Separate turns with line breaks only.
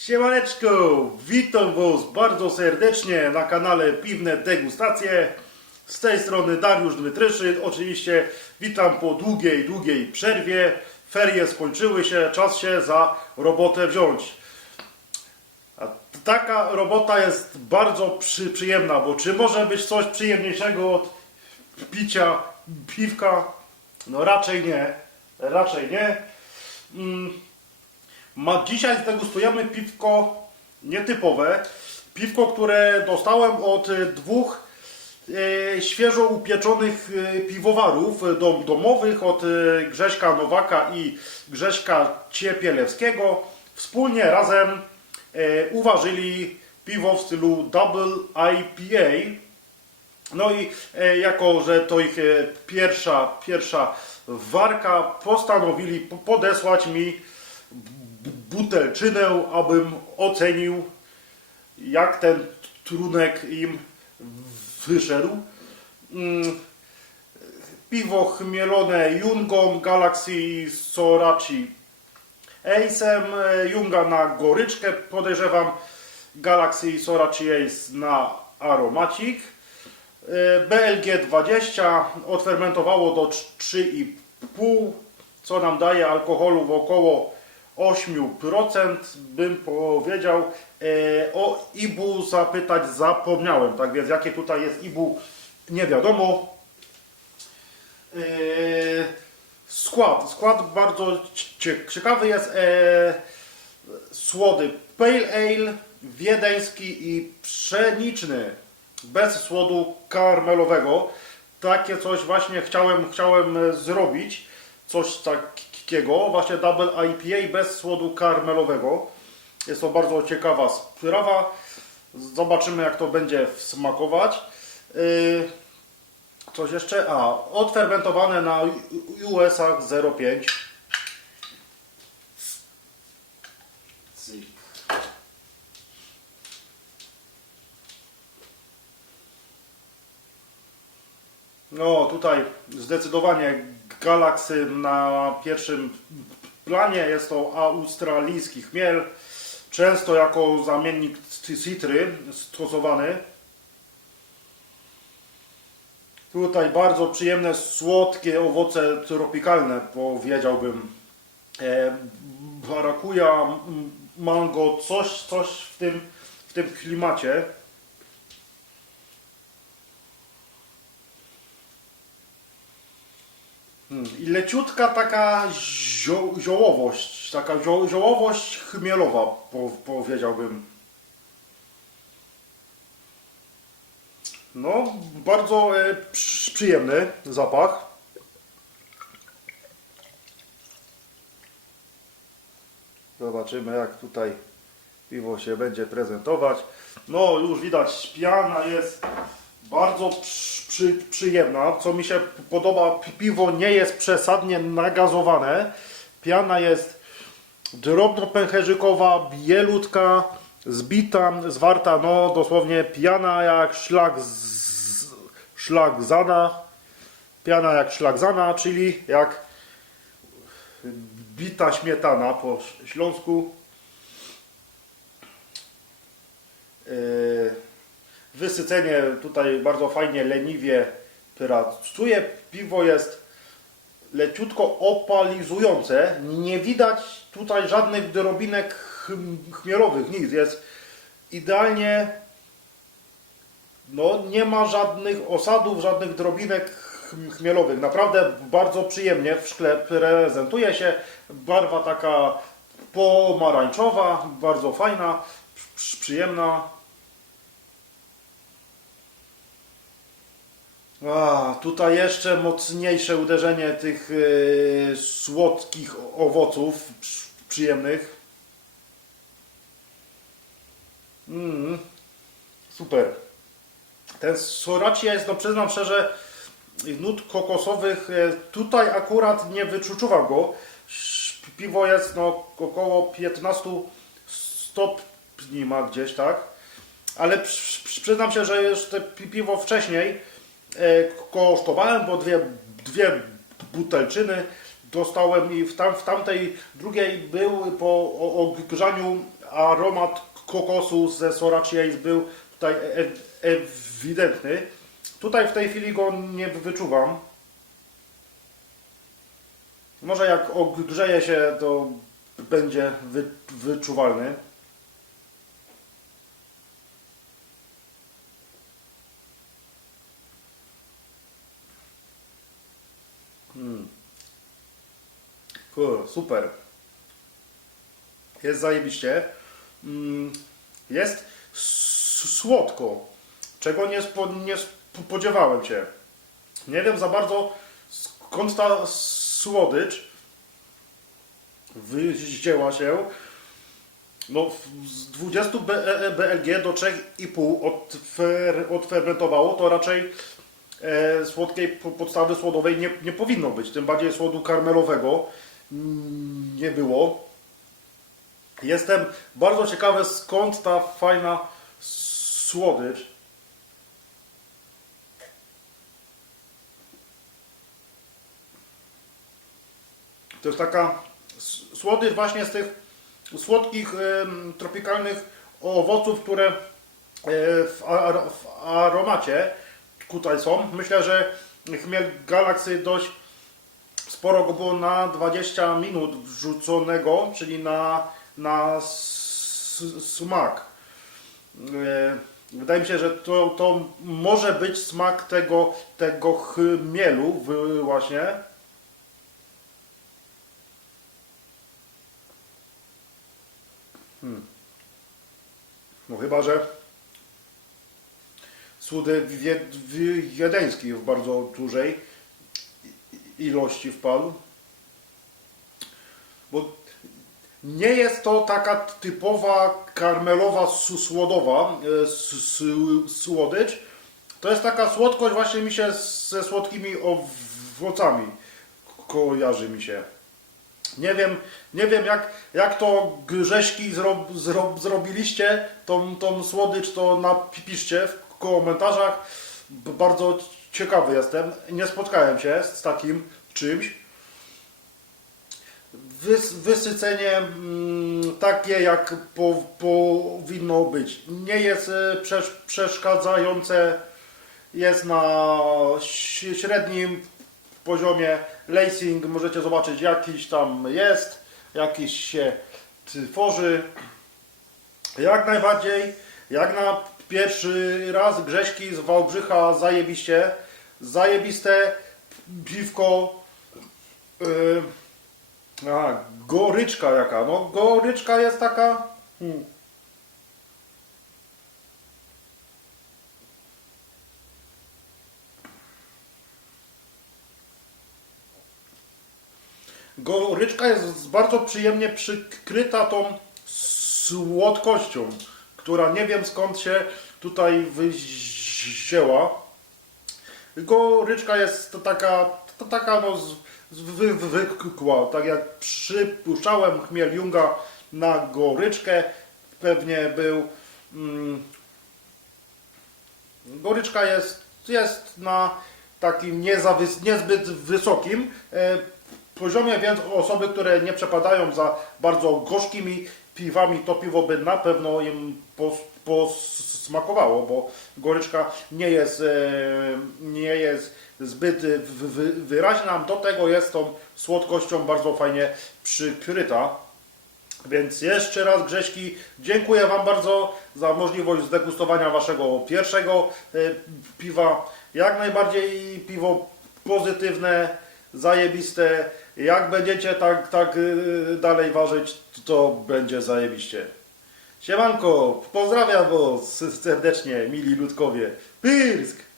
Siemaneczko, witam Was bardzo serdecznie na kanale Piwne Degustacje. Z tej strony Dariusz Dmytryszy. Oczywiście witam po długiej, długiej przerwie. Ferie skończyły się, czas się za robotę wziąć. A taka robota jest bardzo przy, przyjemna, bo czy może być coś przyjemniejszego od picia piwka? No raczej nie, raczej nie. Mm, ma, dzisiaj zdegustujemy piwko nietypowe. Piwko, które dostałem od e, dwóch e, świeżo upieczonych e, piwowarów dom, domowych, od Grześka Nowaka i Grześka Ciepielewskiego. Wspólnie razem uważyli piwo w stylu Double IPA. No i jako, że to ich pierwsza, pierwsza warka, postanowili po- podesłać mi butelczynę, abym ocenił, jak ten trunek im wyszedł. Mm, Piwo chmielone Jungą, Galaxy Sorachi Ace'em, Junga na goryczkę podejrzewam, Galaxy Sorachi Ace na aromacik. E, BLG 20 odfermentowało do 3,5, co nam daje alkoholu w około 8%, bym powiedział. E, O IBU zapytać zapomniałem, tak więc jakie tutaj jest IBU nie wiadomo. E, Skład, skład bardzo cie- ciekawy jest. E, słody Pale Ale, wiedeński i pszeniczny, bez słodu karmelowego. Takie coś właśnie chciałem, chciałem zrobić, coś takiego, właśnie double IPA bez słodu karmelowego. Jest to bardzo ciekawa sprawa. Zobaczymy jak to będzie smakować. Yy, Coś jeszcze? A, odfermentowane na USA 0,5. Cyk. No, tutaj zdecydowanie Galaxy na pierwszym planie. Jest to australijski chmiel. Często jako zamiennik citry stosowany. Tutaj bardzo przyjemne, słodkie owoce tropikalne, powiedziałbym. E, barakuja, mango, coś, coś w tym, w tym klimacie. I leciutka taka zio, ziołowość, taka zio, ziołowość chmielowa, po, powiedziałbym. No, bardzo e, przy- przyjemny zapach. Zobaczymy jak tutaj piwo się będzie prezentować. No, już widać, piana jest bardzo przy, przy, przyjemna. Co mi się podoba, pi- piwo nie jest przesadnie nagazowane. Piana jest drobnopęcherzykowa, bielutka, zbita, zwarta, no dosłownie piana jak szlak z, szlak zana, piana jak szlak zana, czyli jak bita śmietana po śląsku. Yy, Wysycenie tutaj bardzo fajnie, leniwie pracuje. Piwo jest leciutko opalizujące. Nie widać tutaj żadnych drobinek chm- chmielowych, nic. Jest idealnie, no nie ma żadnych osadów, żadnych drobinek chm- chmielowych. Naprawdę bardzo przyjemnie w szkle prezentuje się. Barwa taka pomarańczowa, bardzo fajna, przy- przyjemna. A, tutaj jeszcze mocniejsze uderzenie tych e, słodkich owoców przy- przyjemnych. Mm, super. Ten sorachi jest, no przyznam szczerze, nut kokosowych e, tutaj akurat nie wyczuczuwam go. Piwo jest no około 15 stopni ma gdzieś, tak? Ale przy- przy- przyznam się, że już te pi- piwo wcześniej kosztowałem, bo dwie, dwie butelczyny dostałem i w, tam, w tamtej drugiej był po ogrzaniu aromat kokosu ze Sorachia's był tutaj e- ewidentny. Tutaj w tej chwili go nie wyczuwam. Może jak ogrzeje się, to będzie wy, wyczuwalny. Cool, super. Jest zajebiście. Mm, Jest słodko, czego nie, spo, nie spodziewałem się. Nie wiem za bardzo skąd ta słodycz wzięła się. No, z 20 B- e- BLG do 3,5 odfer, odfermentowało, to raczej e, słodkiej po- podstawy słodowej nie, nie powinno być. Tym bardziej słodu karmelowego nie było. Jestem bardzo ciekawy skąd ta fajna słodycz. To jest taka słodycz właśnie z tych słodkich tropikalnych owoców, które e, w, ar- w aromacie tutaj są. Myślę, że chmiel Galaxy dość sporo go było na 20 minut wrzuconego, czyli na, na smak. E, Wydaje mi się, że to, to może być smak tego, tego chmielu właśnie. Hmm. No chyba, że słody wie- wiedeński w bardzo dużej ilości wpadł. Bo nie jest to taka typowa karmelowa słodowa e, słodycz. To jest taka słodkość właśnie mi się ze słodkimi owocami kojarzy mi się. Nie wiem, nie wiem jak, jak to grześki zro, zro, zrobiliście, tą, tą słodycz to napiszcie w komentarzach. Bardzo ciekawy jestem. Nie spotkałem się z takim czymś. Wys, wysycenie mm, takie jak po, powinno być. Nie jest e, przesz, przeszkadzające, jest na średnim poziomie. Lacing możecie zobaczyć jakiś tam jest, jakiś się tworzy. Jak najbardziej, jak na pierwszy raz Grześki z Wałbrzycha zajebiście. Zajebiste piwko. Yy, a, goryczka jaka? No goryczka jest taka. Hmm. Goryczka jest bardzo przyjemnie przykryta tą słodkością, która nie wiem skąd się tutaj wzięła. Goryczka jest to taka, to taka no zwykła, tak jak przypuszczałem chmiel Junga na goryczkę, pewnie był mm, goryczka jest, jest na takim niezbyt wysokim e, poziomie, więc osoby, które nie przepadają za bardzo gorzkimi piwami, to piwo by na pewno im pos- posmakowało, bo goryczka nie jest, e, nie jest zbyt wy- wy- wyraźna, do tego jest tą słodkością bardzo fajnie przykryta. Więc jeszcze raz Grześki, dziękuję Wam bardzo za możliwość zdegustowania Waszego pierwszego e, piwa. Jak najbardziej piwo pozytywne, zajebiste. Jak będziecie tak, tak e, dalej ważyć, to będzie zajebiście. Siemanko, pozdrawiam Was serdecznie, mili ludkowie. Pyrsk!